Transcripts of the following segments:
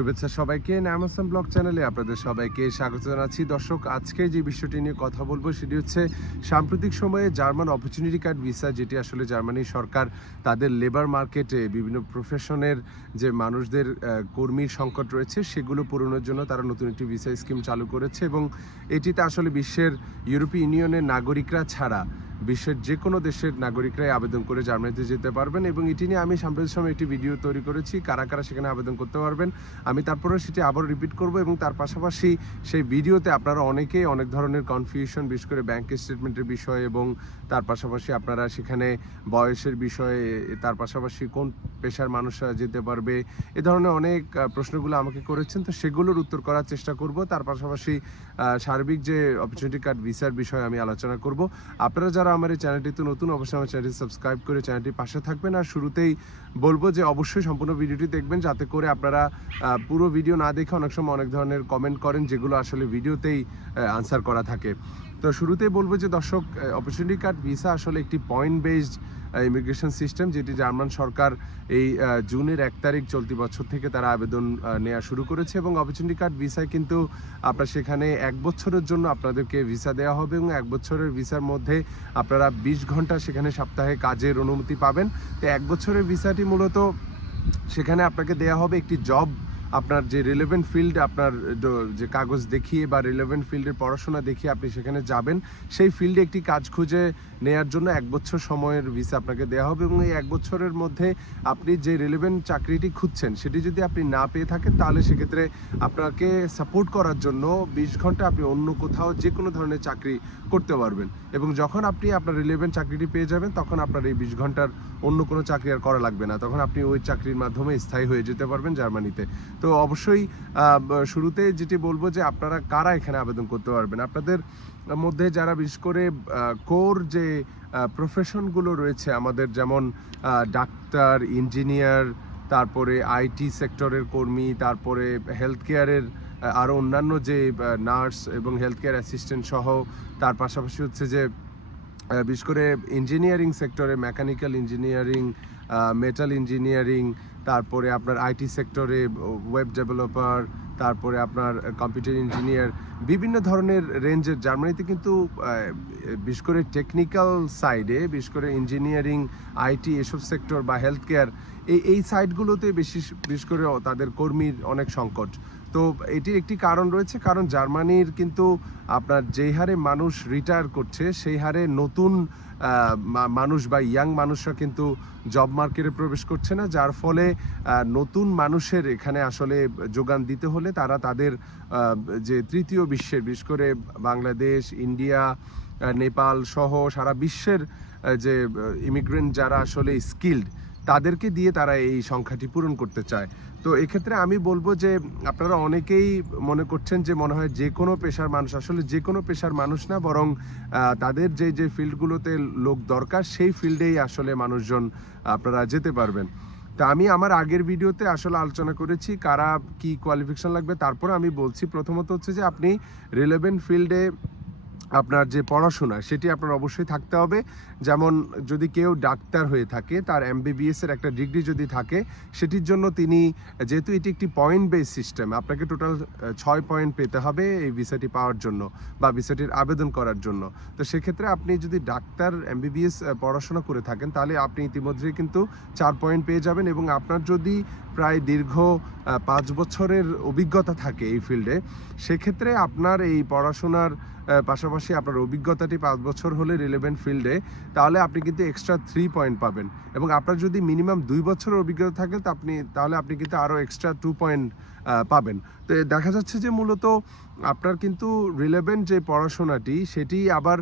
শুভেচ্ছা সবাইকে। নামাসাম ব্লগ চ্যানেলে আপনাদের সবাইকে স্বাগত জানাচ্ছি। দর্শক, আজকে যে বিষয়টি নিয়ে কথা বলব সেটি হচ্ছে সাম্প্রতিক সময়ে জার্মান অপরচুনিটি কার্ড ভিসা যেটি আসলে জার্মানি সরকার তাদের লেবার মার্কেটে বিভিন্ন প্রফেশনের যে মানুষদের কর্মীর সংকট রয়েছে, সেগুলো পূরণের জন্য তারা নতুন একটি ভিসা স্কিম চালু করেছে এবং এটিতে আসলে বিশ্বের, ইউরোপীয় ইউনিয়নের নাগরিকরা ছাড়া বিশ্বের যে কোনো দেশের নাগরিকরাই আবেদন করে জার্মানিতে যেতে পারবেন এবং এটি নিয়ে আমি সাম্প্রতিক সময় একটি ভিডিও তৈরি করেছি। কারা কারা সেখানে আবেদন করতে পারবেন, আমি তারপরে সেটি আবার রিপিট করব এবং তার পাশাপাশি সেই ভিডিওতে আপনারা অনেকেই অনেক ধরনের কনফিউশন বিশেষ করে ব্যাংক স্টেটমেন্টের বিষয়ে এবং তার পাশাপাশি আপনারা সেখানে বয়সের বিষয়ে, তার পাশাপাশি কোন পেশার মানুষরা যেতে পারবে, এ ধরনের অনেক প্রশ্নগুলো আমাকে করেছেন। তো সেগুলোর উত্তর করার চেষ্টা করব। তার পাশাপাশি সার্বিক যে অপরচুনিটি কার্ড ভিসার বিষয়ে আমি আলোচনা করব। আপনারা যারা আমার এই চ্যানেলটিতে নতুন, অবশ্যই আমার চ্যানেলটি সাবস্ক্রাইব করে চ্যানেলটি পাশে থাকবেন। আর শুরুতেই বলব যে, অবশ্যই সম্পূর্ণ ভিডিওটি দেখবেন, যাতে করে আপনারা পুরো ভিডিও না দেখে অনেক সময় অনেক ধরনের কমেন্ট করেন, যেগুলো আসলে ভিডিওতেই আনসার করা থাকে। তো শুরুতেই বলব যে, দর্শক অপরচুনিটি কার্ড ভিসা আসলে একটি পয়েন্ট বেসড ইমিগ্রেশন সিস্টেম যেটি জার্মান সরকার এই জুনের এক তারিখ চলতি বছর থেকে তারা আবেদন নেওয়া শুরু করেছে এবং অপরচুনিটি কার্ড ভিসায় কিন্তু আপনার সেখানে এক বছরের জন্য আপনাদেরকে ভিসা দেওয়া হবে এবং এক বছরের ভিসার মধ্যে আপনারা বিশ ঘণ্টা সেখানে সপ্তাহে কাজের অনুমতি পাবেন। তো এক বছরের ভিসাটি মূলত সেখানে আপনাকে দেওয়া হবে একটি জব আপনার যে রিলেভেন্ট ফিল্ড আপনার যে কাগজ দেখিয়ে বা রিলেভেন্ট ফিল্ডের পড়াশোনা দেখিয়ে আপনি সেখানে যাবেন, সেই ফিল্ডে একটি কাজ খুঁজে নেয়ার জন্য এক বছর সময়ের ভিসা আপনাকে দেওয়া হবে এবং এই এক বছরের মধ্যে আপনি যে রেলেভেন্ট চাকরিটি খুঁজছেন, সেটি যদি আপনি না পেয়ে থাকেন, তাহলে সেক্ষেত্রে আপনাকে সাপোর্ট করার জন্য বিশ ঘণ্টা আপনি অন্য কোথাও যে কোনো ধরনের চাকরি করতে পারবেন। এবং যখন আপনি আপনার রিলেভেন্ট চাকরিটি পেয়ে যাবেন, তখন আপনার এই বিশ ঘণ্টার অন্য কোনো চাকরি আর করা লাগবে না। তখন আপনি ওই চাকরির মাধ্যমে স্থায়ী হয়ে যেতে পারবেন জার্মানিতে। তো অবশ্যই শুরুতে যেটি বলব যে আপনারা কারা এখানে আবেদন করতে পারবেন? আপনাদের মধ্যে যারা বিশেষ করে কোর যে প্রফেশনগুলো রয়েছে, আমাদের যেমন ডাক্তার, ইঞ্জিনিয়ার, তারপরে আইটি সেক্টরের কর্মী, তারপরে হেলথ কেয়ারের আরও অন্যান্য যে নার্স এবং হেলথ কেয়ার অ্যাসিস্ট্যান্ট সহ, তার পাশাপাশি হচ্ছে যে বিশেষ করে ইঞ্জিনিয়ারিং সেক্টরে মেকানিক্যাল ইঞ্জিনিয়ারিং মেটাল ইঞ্জিনিয়ারিং তারপরে আপনার আইটি সেক্টরে ওয়েব ডেভেলপার তারপরে আপনার কম্পিউটার ইঞ্জিনিয়ার বিভিন্ন ধরনের রেঞ্জের, জার্মানিতে কিন্তু বিশেষ করে টেকনিক্যাল সাইডে বিশেষ করে ইঞ্জিনিয়ারিং আইটি এসব সেক্টর বা হেলথ কেয়ার এই এই সাইডগুলোতে বেশি, বিশেষ করে তাদের কর্মীর অনেক সংকট। তো এটির একটি কারণ রয়েছে, কারণ জার্মানির কিন্তু আপনার যেই হারে মানুষ রিটায়ার করছে, সেই হারে নতুন মানুষ বা ইয়াং মানুষরা কিন্তু জব মার্কেটে প্রবেশ করছে না, যার ফলে নতুন মানুষের এখানে আসলে যোগান দিতে হলে তারা তাদের যে তৃতীয় বিশ্বের, বিশেষ করে বাংলাদেশ, ইন্ডিয়া নেপাল সহ সারা বিশ্বের যে ইমিগ্রেন্ট যারা আসলে স্কিল্ড তাদেরকে দিয়ে তারা এই সংখ্যাটি পূরণ করতে চায়। তো এক্ষেত্রে আমি বলব যে, আপনারা অনেকেই মনে করছেন যে, মনে হয় যে কোনো পেশার মানুষ, আসলে যে কোনো পেশার মানুষ না, বরং তাদের যে যে ফিল্ডগুলোতে লোক দরকার, সেই ফিল্ডেই আসলে মানুষজন, আপনারা যেতে পারবেন। তা আমি আমার আগের ভিডিওতে আসলে আলোচনা করেছি কারা কি কোয়ালিফিকেশান লাগবে, তারপর আমি বলছি প্রথমত হচ্ছে যে আপনি রিলেভেন্ট ফিল্ডে আপনার যে পড়াশোনা, সেটি আপনার অবশ্যই থাকতে হবে। যেমন যদি কেউ ডাক্তার হয়ে থাকে, তার এমবিবিএস এর একটা ডিগ্রি যদি থাকে, সেটির জন্য তিনি, যেহেতু এটি একটি পয়েন্ট বেস সিস্টেম আপনাকে টোটাল ছয় পয়েন্ট পেতে হবে এই ভিসাটি পাওয়ার জন্য বা ভিসাটির আবেদন করার জন্য। তো সেক্ষেত্রে আপনি যদি ডাক্তার এমবিবিএস পড়াশোনা করে থাকেন, তাহলে আপনি ইতিমধ্যেই কিন্তু চার পয়েন্ট পেয়ে যাবেন এবং আপনার যদি প্রায় দীর্ঘ পাঁচ বছরের অভিজ্ঞতা থাকে এই ফিল্ডে সেক্ষেত্রে আপনার এই পড়াশোনার পাশাপাশি আপনার অভিজ্ঞতাটি পাঁচ বছর হলে রিলেভেন্ট ফিল্ডে তাহলে আপনি কিন্তু এক্সট্রা থ্রি পয়েন্ট পাবেন। এবং আপনার যদি মিনিমাম দুই বছরের অভিজ্ঞতা থাকে, তো আপনি, তাহলে আপনি কিন্তু আরও এক্সট্রা টু পয়েন্ট পাবেন। তো দেখা যাচ্ছে যে মূলত আপনার কিন্তু রিলেভেন্ট যে পড়াশোনাটি, সেটি আবার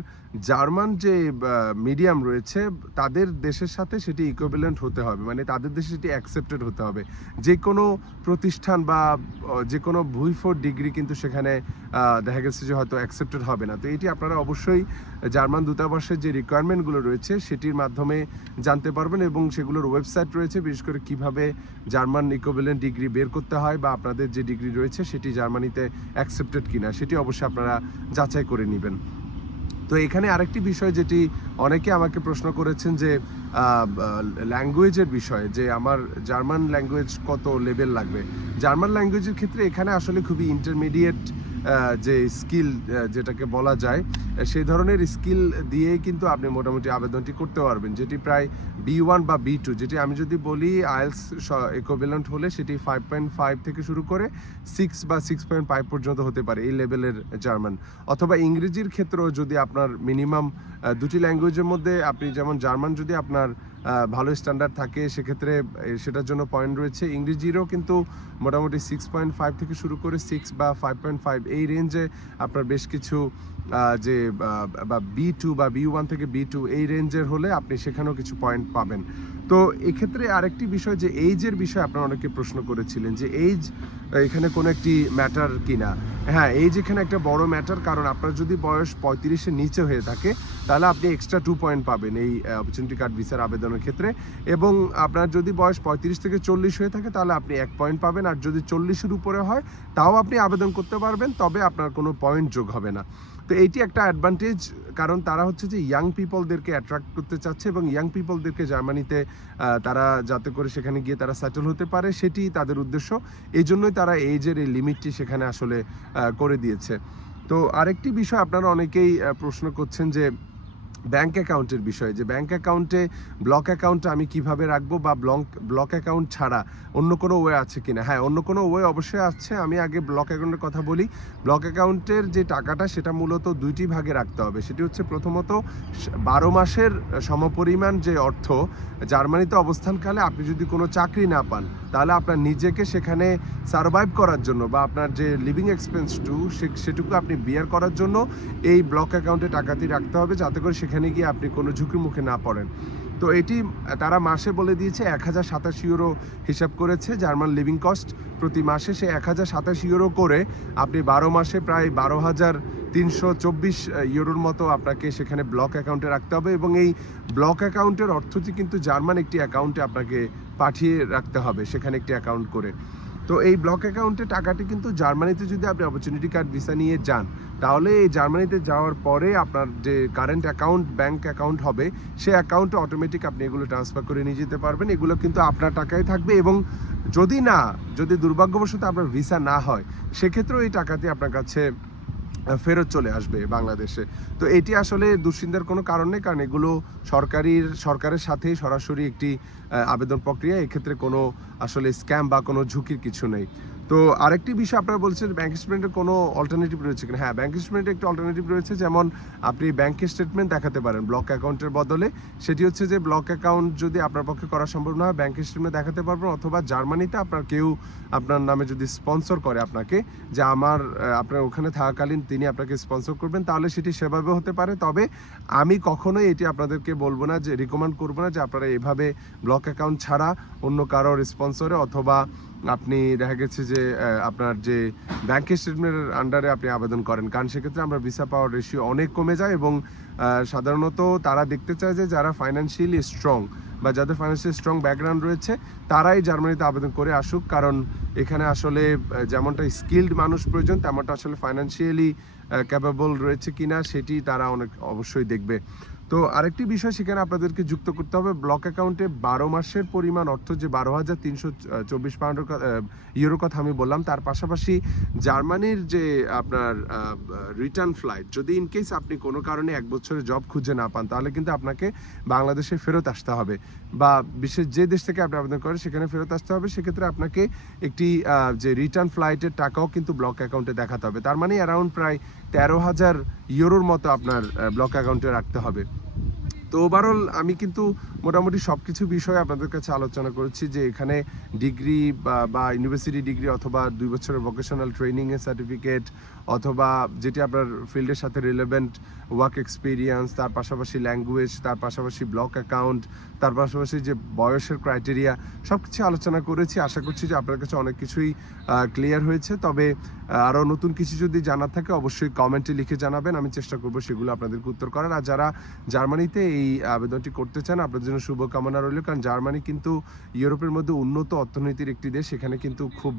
জার্মান যে মিডিয়াম রয়েছে, তাদের দেশের সাথে সেটি ইকুইভ্যালেন্ট হতে হবে। মানে তাদের দেশে সেটি অ্যাকসেপ্টেড হতে হবে। যে কোনো প্রতিষ্ঠান বা যে কোনো ভুইফোর ডিগ্রি কিন্তু সেখানে দেখা গেছে যে হয়তো অ্যাকসেপ্টেড হবে না। তো এটি আপনারা অবশ্যই জার্মান দূতাবাসের যে রিকোয়ারমেন্টগুলো রয়েছে, সেটির মাধ্যমে জানতে পারবেন এবং সেগুলোর ওয়েবসাইট রয়েছে। বিশেষ করে কীভাবে জার্মান ইকুইভ্যালেন্ট ডিগ্রি বের করতে হয় বা আপনাদের যে ডিগ্রি রয়েছে সেটি জার্মানিতে অ্যাকসেপ্টেড কিনা সেটি অবশ্যই আপনারা যাচাই করে নেবেন। তো এখানে আরেকটি বিষয় যেটি অনেকে আমাকে প্রশ্ন করেছেন যে ল্যাঙ্গুয়েজের বিষয়ে যে আমার জার্মান ল্যাঙ্গুয়েজ কত লেভেল লাগবে? জার্মান ল্যাঙ্গুয়েজের ক্ষেত্রে এখানে আসলে খুবই ইন্টারমিডিয়েট যে স্কিল যেটাকে বলা যায় সেই ধরনের স্কিল দিয়েই কিন্তু আপনি মোটামুটি আবেদনটি করতে পারবেন, যেটি প্রায় বি ওয়ান বা বি টু যেটি আমি যদি বলি আইএলস ইকোভিলেন্ট হলে সেটি ফাইভ পয়েন্ট ফাইভ থেকে শুরু করে সিক্স বা সিক্স পয়েন্ট ফাইভ পর্যন্ত হতে পারে এই লেভেলের জার্মান। অথবা ইংরেজির ক্ষেত্রেও যদি আপনার মিনিমাম দুটি ল্যাঙ্গুয়েজের মধ্যে আপনি যেমন জার্মান যদি আপনার ভালো স্ট্যান্ডার্ড থাকে, সেক্ষেত্রে সেটার জন্য পয়েন্ট রয়েছে। ইংরেজিরও কিন্তু মোটামুটি সিক্স পয়েন্ট ফাইভ থেকে শুরু করে সিক্স বা ফাইভ পয়েন্ট ফাইভ এই রেঞ্জে আপনার বেশ কিছু যে বা বি টু বা বি ওয়ান থেকে বি টু এই রেঞ্জের হলে আপনি সেখানেও কিছু পয়েন্ট পাবেন। তো এক্ষেত্রে আরেকটি বিষয় যে এইজের বিষয়ে আপনারা অনেকে প্রশ্ন করেছিলেন যে এইজ এখানে কোনো একটি ম্যাটার কিনা? হ্যাঁ এইজ এখানে একটা বড় ম্যাটার কারণ আপনার যদি বয়স পঁয়ত্রিশের নিচে হয়ে থাকে, তাহলে আপনি এক্সট্রা টু পয়েন্ট পাবেন এই অপরচুনিটি কার্ড ভিসার আবেদনের ক্ষেত্রে। এবং আপনার যদি বয়স পঁয়ত্রিশ থেকে চল্লিশ হয়ে থাকে, তাহলে আপনি এক পয়েন্ট পাবেন। আর যদি চল্লিশের উপরে হয়, তাও আপনি আবেদন করতে পারবেন, তবে আপনার কোনো পয়েন্ট যোগ হবে না। তো এইটি একটা অ্যাডভান্টেজ কারণ তারা হচ্ছে যে ইয়াং পিপলদেরকে অ্যাট্রাক্ট করতে চাচ্ছে এবং ইয়াং পিপলদেরকে জার্মানিতে তারা যাতে করে সেখানে গিয়ে তারা সেটেল হতে পারে, সেটি তাদের উদ্দেশ্য। এই জন্যই তারা এইজের এই লিমিটটি সেখানে আসলে করে দিয়েছে। তো আরেকটি বিষয় আপনারা অনেকেই প্রশ্ন করছেন যে ব্যাংক অ্যাকাউন্টের বিষয়ে, যে ব্যাংক অ্যাকাউন্টে ব্লক অ্যাকাউন্ট আমি কীভাবে রাখব বা ব্লক ব্লক অ্যাকাউন্ট ছাড়া অন্য কোনো ওয়ে আছে কিনা? হ্যাঁ অন্য কোনো ওয়ে অবশ্যই আছে। আমি আগে ব্লক অ্যাকাউন্টের কথা বলি। ব্লক অ্যাকাউন্টের যে টাকাটা, সেটা মূলত দুইটি ভাগে রাখতে হবে। সেটি হচ্ছে প্রথমত বারো মাসের সমপরিমাণ যে অর্থ, জার্মানিতে অবস্থানকালে আপনি যদি কোনো চাকরি না পান, তাহলে আপনার নিজেকে সেখানে সার্ভাইভ করার জন্য বা আপনার যে লিভিং এক্সপেন্সটু সেটুকু আপনি বিয়ার করার জন্য এই ব্লক অ্যাকাউন্টে টাকাটি রাখতে হবে। যাতে করে সেখানে গিয়ে আপনি কোনো ঝুঁকির মুখে না পড়েন। তো এটি, তারা মাসে বলে দিয়েছে এক হাজার সাতাশ ইউরো হিসাব করেছে, জার্মান লিভিং কস্ট। প্রতি মাসে সে এক হাজার সাতাশ ইউরো করে আপনি বারো মাসে প্রায় বারো হাজার তিনশো চব্বিশ ইউরোর মতো আপনাকে সেখানে ব্লক অ্যাকাউন্টে রাখতে হবে এবং এই ব্লক অ্যাকাউন্টের অর্থটি কিন্তু জার্মান একটি অ্যাকাউন্টে আপনাকে পাঠিয়ে রাখতে হবে, সেখানে একটি অ্যাকাউন্ট করে। তো এই ব্লক অ্যাকাউন্টে টাকাটি কিন্তু জার্মানিতে যদি আপনি অপরচুনিটি কার্ড ভিসা নিয়ে যান তাহলে এই জার্মানিতে যাওয়ার পরে আপনার যে কারেন্ট অ্যাকাউন্ট ব্যাংক অ্যাকাউন্ট হবে সেই অ্যাকাউন্টে অটোমেটিক আপনি এগুলো ট্রান্সফার করে নিয়ে যেতে পারবেন। এগুলো কিন্তু আপনার টাকায় থাকবে এবং যদি না, যদি দুর্ভাগ্যবশত আপনার ভিসা না হয়, সেক্ষেত্রেও এই টাকাটি আপনার কাছে ফেরত চলে আসবে বাংলাদেশে। তো এটি আসলে দুশ্চিন্তার কোনো কারণ নেই, কারণ এগুলো সরকারির, সরকারের সাথেই সরাসরি একটি আবেদন প্রক্রিয়া। এক্ষেত্রে কোনো আসলে স্ক্যাম বা কোনো ঝুঁকির কিছু নেই। তো আরেকটি বিষয় আপনারা বলছেন ব্যাংক স্টেটমেন্টের কোনো অল্টারনেটিভ রয়েছে কিনা। হ্যাঁ ব্যাংক স্টেটমেন্টের একটি অল্টারনেটিভ রয়েছে, যেমন আপনি ব্যাংকের স্টেটমেন্ট দেখাতে পারেন ব্লক অ্যাকাউন্টের বদলে। সেটি হচ্ছে যে ব্লক অ্যাকাউন্ট যদি আপনার পক্ষে করা সম্ভব না হয় ব্যাংকের স্টেটমেন্ট দেখাতে পারবেন অথবা জার্মানিতে আপনার কেউ আপনার নামে যদি স্পন্সর করে আপনাকে, যে আমার আপনার ওখানে থাকাকালীন তিনি আপনাকে স্পন্সর করবেন, তাহলে সেটি সেভাবে হতে পারে। তবে আমি কখনোই এটি আপনাদেরকে বলব না, যে রিকমেন্ড করব না, যে আপনারা এভাবে ব্লক অ্যাকাউন্ট ছাড়া অন্য কারোর স্পন্সরে অথবা আপনি দেখা গেছে যে আপনার যে ব্যাংকের স্টেটমেন্টের আন্ডারে আপনি আবেদন করেন। কারণ সেক্ষেত্রে আমরা ভিসা পাওয়ার রেশিও অনেক কমে যায় এবং সাধারণত তারা দেখতে চায় যে, যারা ফাইন্যান্সিয়ালি স্ট্রং বা যাদের ফাইন্যান্সিয়াল স্ট্রং ব্যাকগ্রাউন্ড রয়েছে, তারাই জার্মানিতে আবেদন করে আসুক। কারণ এখানে আসলে যেমনটা স্কিল্ড মানুষ প্রয়োজন, তেমনটা আসলে ফাইন্যান্সিয়ালি ক্যাপাবল রয়েছে কিনা, সেটি তারা অনেক অবশ্যই দেখবে। তো আরেকটি বিষয় সেখানে আপনাদেরকে যুক্ত করতে হবে। ব্লক অ্যাকাউন্টে বারো মাসের পরিমাণ অর্থ যে বারো হাজার তিনশো চব্বিশ পাউন্ডের ইউরোর কথা আমি বললাম, তার পাশাপাশি জার্মানির যে, আপনার রিটার্ন ফ্লাইট যদি ইন কেস আপনি কোনো কারণে এক বছরের জব খুঁজে না পান, তাহলে কিন্তু আপনাকে বাংলাদেশে ফেরত আসতে হবে। বা বিশেষ যে দেশ থেকে আপনি আবেদন করেন, সেখানে ফেরত আসতে হবে। সেক্ষেত্রে আপনাকে একটি যে রিটার্ন ফ্লাইটের টাকাও কিন্তু ব্লক অ্যাকাউন্টে দেখাতে হবে। তার মানে অ্যারাউন্ড প্রায় তেরো হাজার ইউরোর মতো আপনার ব্লক অ্যাকাউন্টে রাখতে হবে। তো ওভারঅল আমি কিন্তু মোটামুটি সব কিছু বিষয়ে আপনাদের কাছে আলোচনা করেছি যে এখানে ডিগ্রি বা ইউনিভার্সিটি ডিগ্রি অথবা দুই বছরের ভোকেশনাল ট্রেনিংয়ের সার্টিফিকেট অথবা যেটি আপনার ফিল্ডের সাথে রিলেভেন্ট ওয়ার্ক এক্সপিরিয়েন্স তার পাশাপাশি ল্যাঙ্গুয়েজ তার পাশাপাশি ব্লক অ্যাকাউন্ট তার পাশাপাশি যে বয়সের ক্রাইটেরিয়া সব কিছু আলোচনা করেছি। আশা করছি যে আপনার কাছে অনেক কিছুই ক্লিয়ার হয়েছে। তবে আরও নতুন কিছু যদি জানার থাকে, অবশ্যই কমেন্টে লিখে জানাবেন। আমি চেষ্টা করব সেগুলো আপনাদেরকে উত্তর করার। আর যারা জার্মানিতে এই আবেদনটি করতে চান। আপনাদের জন্য শুভকামনা রইল। কারণ জার্মানি কিন্তু ইউরোপের মধ্যে উন্নত অর্থনীতির একটি দেশ। সেখানে কিন্তু খুব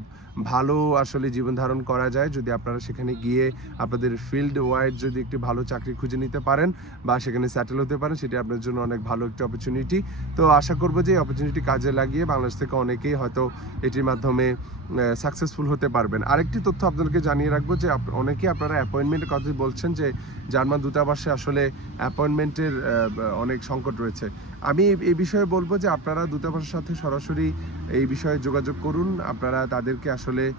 ভালো আসলে জীবন ধারণ করা যায়। যদি আপনারা সেখানে গিয়ে আপনাদের ফিল্ড ওয়াইড যদি একটি ভালো চাকরি খুঁজে নিতে পারেন বা সেখানে স্যাটেল হতে পারেন, সেটি আপনার জন্য অনেক ভালো একটি অপরচুনিটি তো আশা করব যে এই অপরচুনিটি কাজে লাগিয়ে বাংলাদেশ থেকে অনেকেই হয়তো এটির মাধ্যমে সাকসেসফুল হতে পারবেন। আরেকটি তথ্য আপনাদেরকে জানিয়ে রাখব যে অনেকেই আপনারা অ্যাপয়েন্টমেন্টের কথা বলছেন যে জার্মান দূতাবাসে আসলে অ্যাপয়েন্টমেন্টের অনেক সংকট রয়েছে। আমি এই- বিষয়ে বলব যে আপনারা দূতাবাসের সাথে সরাসরি এই বিষয়ে যোগাযোগ করুন। আপনারা তাদেরকে আসলে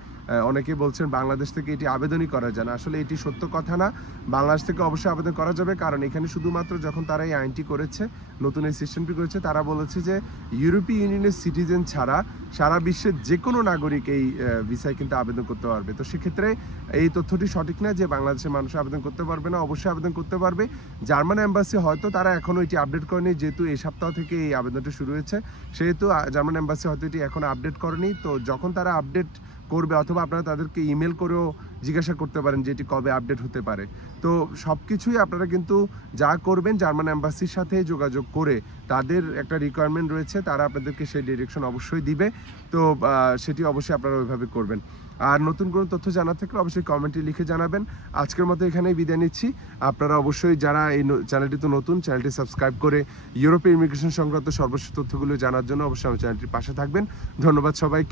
অনেকে বলছেন বাংলাদেশ থেকে এটি আবেদনই করা যায় না। আসলে এটি সত্য কথা না। বাংলাদেশ থেকে অবশ্যই আবেদন করা যাবে। কারণ এখানে শুধুমাত্র যখন তারা এই আইনটি করেছে, নতুন এই সিস্টেমটি করেছে, তারা বলেছে যে ইউরোপীয় ইউনিয়নের সিটিজেন ছাড়া সারা বিশ্বের যে কোনো নাগরিক এই ভিসায় কিন্তু আবেদন করতে পারবে। তো সেক্ষেত্রে এই তথ্যটি সঠিক না যে বাংলাদেশের মানুষ আবেদন করতে পারবে না? অবশ্যই আবেদন করতে পারবে। জার্মান এম্বাসি হয়তো তারা এখনও এটি আপডেট করেনি, যেহেতু এই সপ্তাহ থেকে এই আবেদনটা শুরু হয়েছে। সেহেতু জার্মান এম্বাসি হয়তো এটি এখন আপডেট করেনি। তো যখন তারা আপডেট করবে অথবা আপনারা তাদেরকে ইমেল করেও জিজ্ঞাসা করতে পারেন যে এটি কবে আপডেট হতে পারে। তো সব কিছুই আপনারা কিন্তু যা করবেন জার্মান অ্যাম্বাসির সাথে যোগাযোগ করে তাদের একটা রিকোয়ারমেন্ট রয়েছে, তারা আপনাদেরকে সেই ডিরেকশন অবশ্যই দিবে। তো সেটি অবশ্যই আপনারা ওইভাবে করবেন। আর নতুন কোনো তথ্য জানার থাকলে অবশ্যই কমেন্টে লিখে জানাবেন। আজকের মতো এখানেই বিদায় নিচ্ছি। আপনারা অবশ্যই যারা এই চ্যানেলটি তো নতুন চ্যানেলটি সাবস্ক্রাইব করে ইউরোপীয় ইমিগ্রেশন সংক্রান্ত সর্বশেষ তথ্যগুলো জানার জন্য অবশ্যই আমার চ্যানেলটির পাশে থাকবেন। ধন্যবাদ সবাই